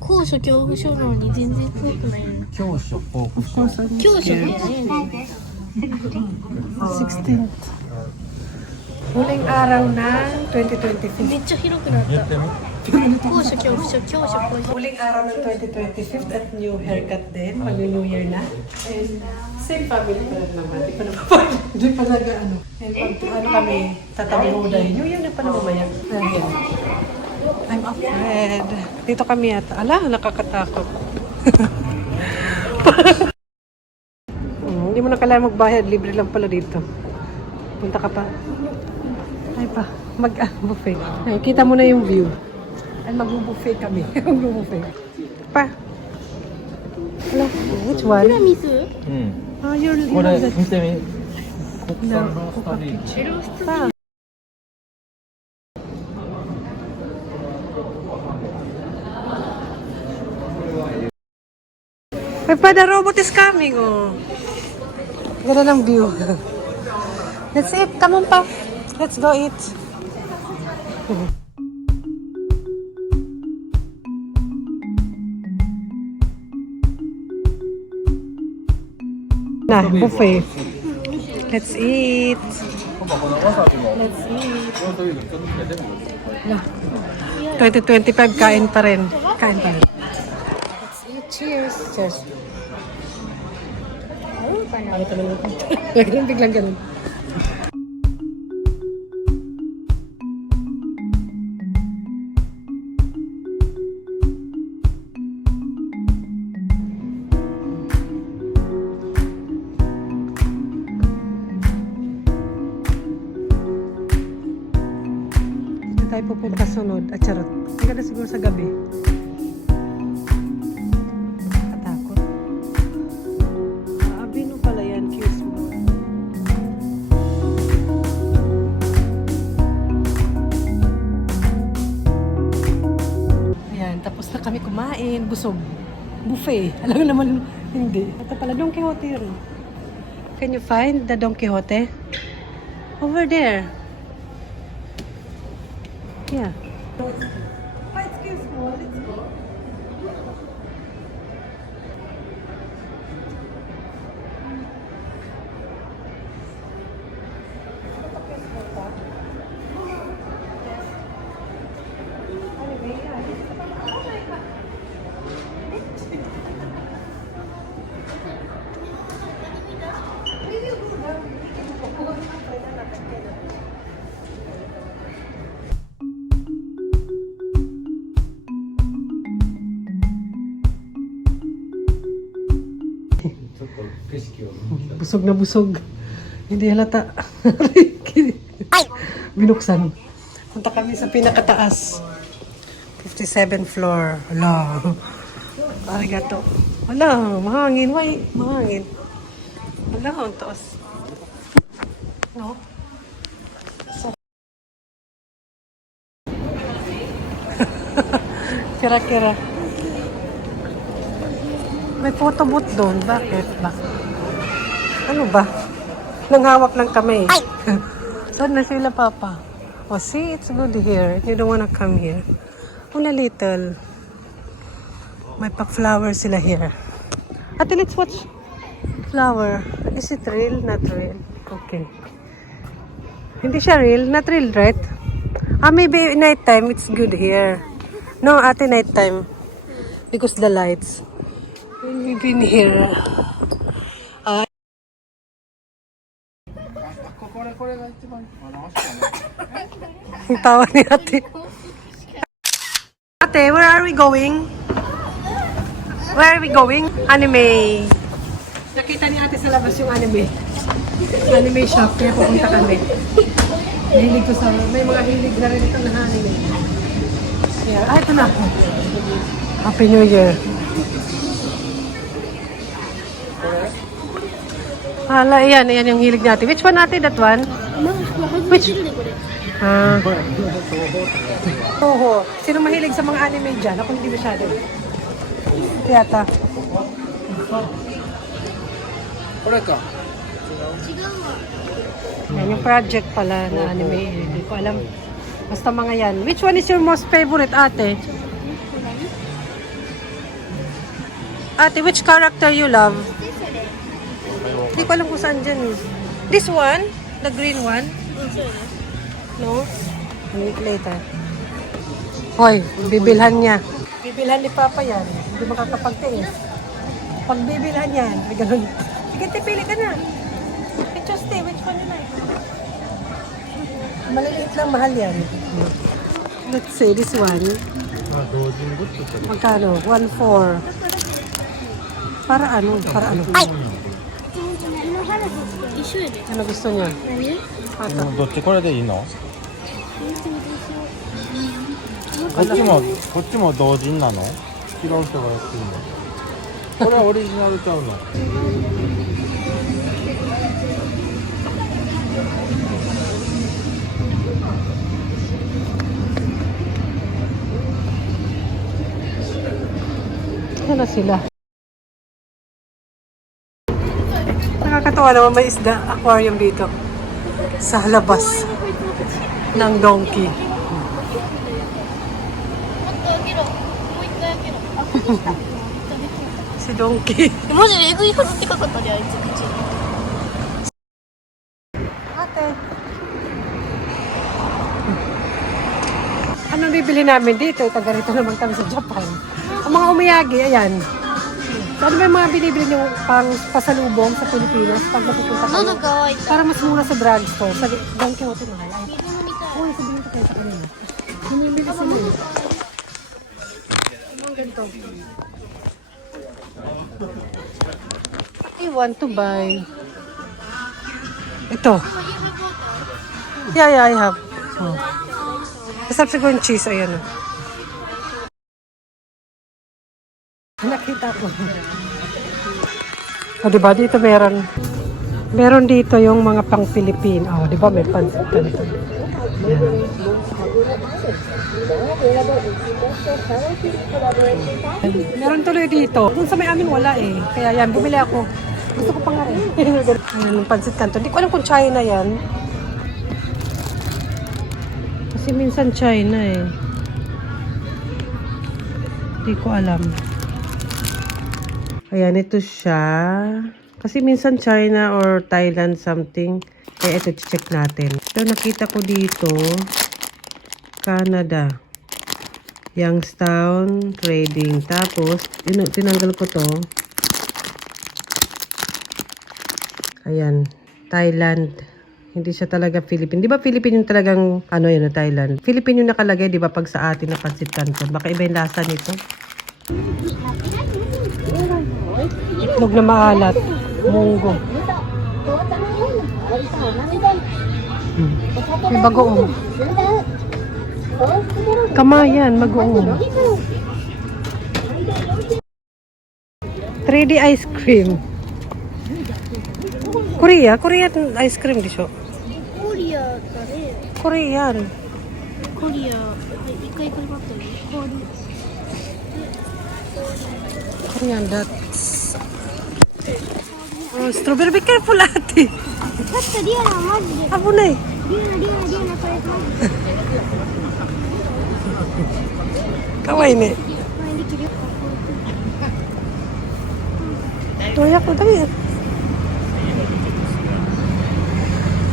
高所恐怖症なのに全然怖くないの。教書、報告書。教所ね。 16th. Huling araw ng 2025. めっちゃ広くなった。高所恐怖症、教所高所。 Huling araw ng 2025 at new haircut din. Mag-new year na. And same family pa rin naman. Di pa nag-ano. And ano kami, tatabi mo dahil new year na pa na mamaya. Ayan. I'm afraid. Dito kami at, ala, nakakatakot. Hindi mo na kailangan magbayad. Libre lang pala dito. Punta ka pa. Ay pa, mag-buffet. Ay, kita mo na yung view. Ay, mag-buffet kami. Mag-buffet. Pa. Hello, which one? ティラミス？ Ah, you're これ that. 見てみ。国産ローストビーフ。チェロスト。 Pa. Ay pa, the robot is coming, oh. Ganda ng view. Let's eat. Come on, pa. Let's go eat. Na, buffet. Let's eat. Let's eat. Na. 2025, kain pa rin. Kain pa rin. Let's eat. Cheers. Cheers.合うかな。Ano ka naman ito? Ganun, biglang ganun. Dito tayo pupunta sunod. At charot. Ang ganda siguro sa gabi. Katakot. Abino pala yan. Cute mo. Ayan. Tapos na kami kumain. Busog. Buffet. Alam mo naman, hindi. Ito pala, Don Quixote rin. Can you find the Don Quixote? Over there. Yeah. Excuse me. Let's go. Busog na busog. Hindi halata. Binuksan. Punta kami sa pinakataas. 57th floor. Hala. Arigato. Hala, mahangin. Why? Mahangin. Hala, ang taas. No? So. Kira-kira. May photo booth doon. Bakit? Ano ba? Nanghawak ng kamay. Saan na sila, Papa? Oh, see, it's good here. You don't wanna come here. Una little. May pa-flower sila here. Ate, let's watch flower. Is it real? Not real. Okay. Hindi siya real? Not real, right? Maybe nighttime, it's good here. No, ate, nighttime. Because the lights. We've been here. Ang tawa ni ate. Ate, where are we going? Where are we going? Anime. Nakita ni ate sa labas yung anime. Anime shop, kaya pupunta kami. Mahilig ko sa, may mga hilig na rin ito na anime. Yeah. Ito na. Happy New Year. Hala, yan yung hilig natin. Which one natin? That one? Which? Toho. Sino mahilig sa mga anime dyan? Ako hindi masyado. Yata. これか。違うわ。Yan yung project pala na anime. Hindi ko alam. Basta mga yan. Which one is your most favorite, ate? Ate, which character you love? Hindi ko alam kung saan dyan eh. This one? The green one? No? Later. Hoy, bibilhan niya. Bibilhan ni Papa yan. Hindi makakapagtiis. Pag bibilhan yan, may ganun. Sige, pili ka na. Tuesday, which one you like? Maliliit lang, mahal yan. Let's say this one. Magkano? 1.4. Para ano? Para ano? Ay! Ano gusto niya? Ata. どっちこれでいいの？こっちも同人なの？違う人がやってるの？これはオリジナルちゃうの？Ano na sila? Nakakatawa naman may isda aquarium dito sa labas ng donkey. Si donkey. マジでえぐいほどでかかったであいつ口。 Ate. Anong bibili namin dito? Taga-rito naman kami sa Japan. Ang mga umiyagi, ayan. So, ano ba yung mga binibili nyo pang pasalubong sa Pilipinas pag napupunta kayo? 喉乾いた。 Para mas mura sa drugstore. Sa Don Quixote mahal. Ay, 水飲みたい。 uy, sabihin ko kayo sa kanila. Bumibili sila. Anong ganito? I want to buy. Ito. Yeah, I have. Oh. Masarap siguro yung cheese. Ayan o. Nakita ko. O, diba? Dito meron. Meron dito yung mga pang Philippine. O, diba? May pansit ka dito. Meron tuloy dito. Kung sa may amin wala eh. Kaya yan, bumili ako. Gusto ko pa nga rin. Ayan, yung pansit kanto. Hindi ko alam kung China yan. Kasi minsan China eh. Hindi ko alam. Ayan, ito siya. Kasi minsan China or Thailand something. Kaya ito, check natin. So, nakita ko dito, Canada. Youngstown Trading. Tapos, tinanggal ko to. Ayan, Thailand. Hindi siya talaga Philippine. Di ba Philippine yung talagang, ano yun, Thailand? Philippine yung nakalagay, di ba, pag sa atin na pansit canton. Baka iba yung lasa nito. Itlog na maalat. Munggo. May bagoong. Kamayan, bagoong. 3D ice cream. Korean ice cream でしょ。コリアだね。 Korean. コリアで一回これ待ってる。Korean dots. Oh, strawberry. Be careful, ate. だってリアなマジで。危ない。リアなこれマジで。かわいいね。前に切る。どうやこだよ。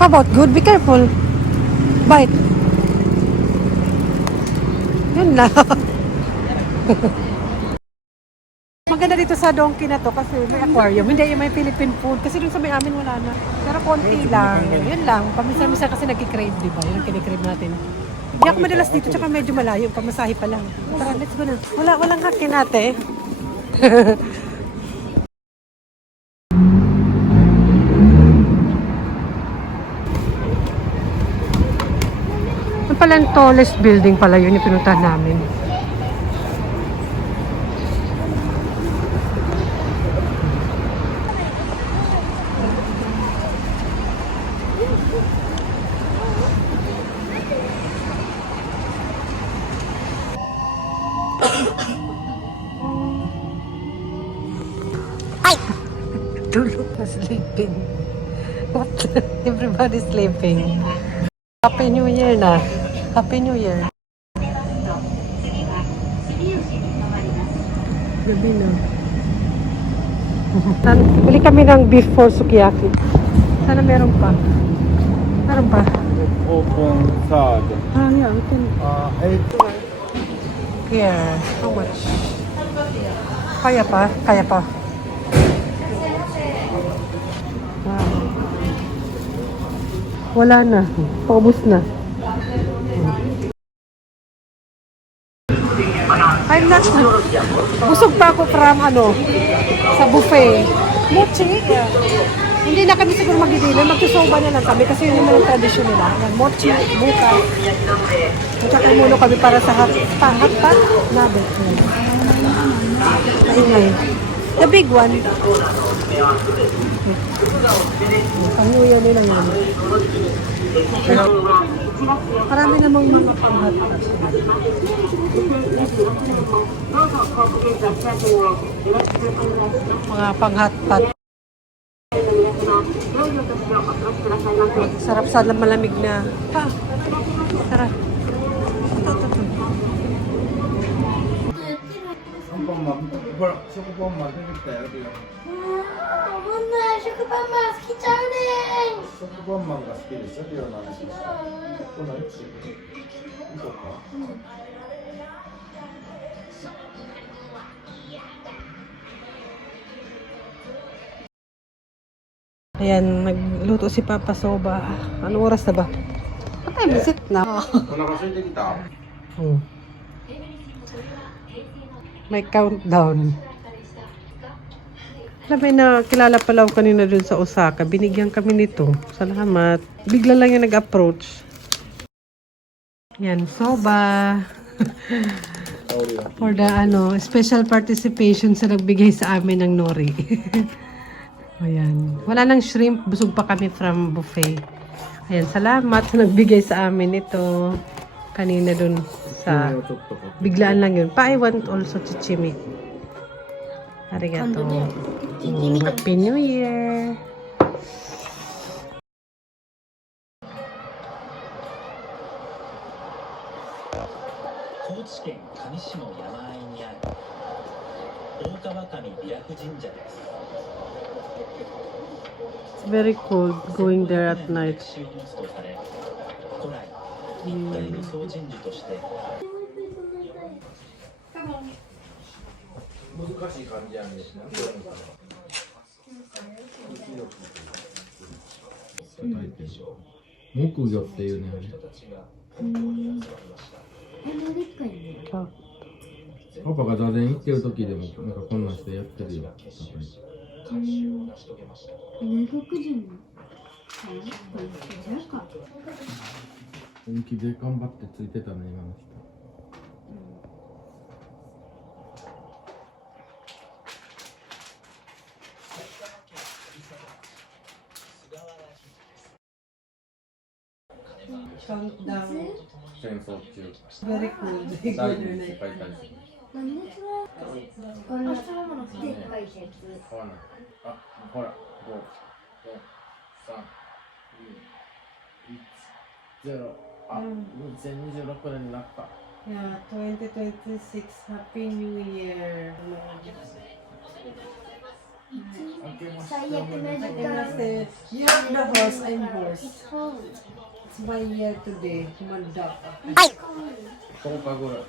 How about good? Be careful. Bite. Yun lang. Maganda dito sa donkey na to kasi may aquarium. Hindi yung may Philippine food. Kasi dun sa may amin wala na. Pero konti lang. Yun lang. Paminsan-minsan kasi nagkikrave, di ba? Yun ang kinikrave natin. Hindi ako madalas dito. Tsaka medyo malayo. Pamasahe pa lang. Tara, let's go na. Walang hakin ate. Ang pala ang tallest building pala yun yung pinuntahan namin. Ay! Tulog na sleeping. What? Everybody's sleeping. Happy New Year na. Happy New Year. Gabi na. Bili kami ng beef for sukiyaki. Sana meron pa. Meron pa. Open third. Yeah, we can. 8. Here. How much? Kaya pa? Kaya pa. Wow. Wala na. Paubos na. I'm not. Busog pa ako from sa buffet. Mochi. Hindi na kami siguro magdidila. Magsusoba na lang kami kasi yun naman ang tradisyon nila. Yan, mochi, buka. Magkakamuno kami para sa hotpot. Nabe. Kaingay. The big one. Panguya nila yan. Marami namang mga pang-hotpot. Mga pang-hotpot. Sarap sa malamig na. Sarap. Ito. 식빵만出てきたよ。もんない食パンマン好きちゃうねん。食パンマンが好きでしょ、リオナの。こんなに好き。そうか。Ayan, nagluto si Papa Soba. Anong oras na ba? What time is it na? お腹空いてきた。 May countdown. Alam na, kilala pala ako kanina dun sa Osaka. Binigyan kami nito. Salamat. Bigla lang yung nag-approach. Yan, soba. For the special participation sa nagbigay sa amin ng nori. Ayan. Wala nang shrimp. Busog pa kami from buffet. Ayan, salamat sa nagbigay sa amin ito. Kanina dun sa... Biglaan lang yun. Pa, I want also chichimi. Arigato. Happy New Year! It's very cold going there at night.木魚っていうね。パパが座禅行ってる時でもなんかこんなんしてやってるよ。外国人の本気で頑張ってついてたね、今の人。Countdown. 戦争中。 Very cold. 第二次世界大戦。なんでそれこんなでっかいやつほら、あ、ほら、5、4、3、2、1、0。あ、2026年になった。Yeah, 2026. Happy New Year. 最悪な時 I 間 can say, year of the horse, I'm horse. It's cold. It's my year today. Humanda. 10日ぐらい。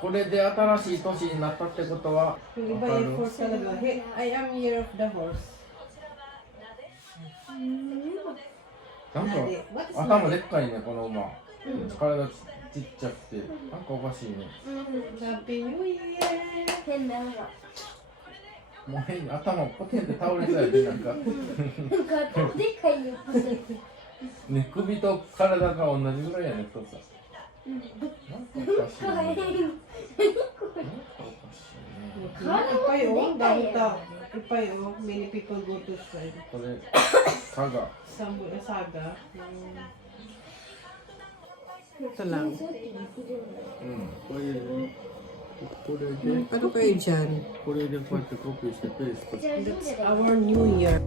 これで新しい年になったってことは、 Yung iba Air Force talaga. Hey, I am year of the horse. なんか What is 頭でっかいね、この馬。体ちっちゃくて、なんかおかしいね。 Happy New Year! 変なのがもう変に頭ポテンって倒れそうやで、なんか。なんかでっかいよね、首と体が同じぐらいやね、太さ。なんかおかしいね。なんかおかしいね。Ipay oh, dahita. Ipay oh, many people go to side. これ、佐賀。 Saga. Ito lang. うん、これで、これで、 Ano kayo dyan? これでこうやってコピーしてペースト。 That's our New Year.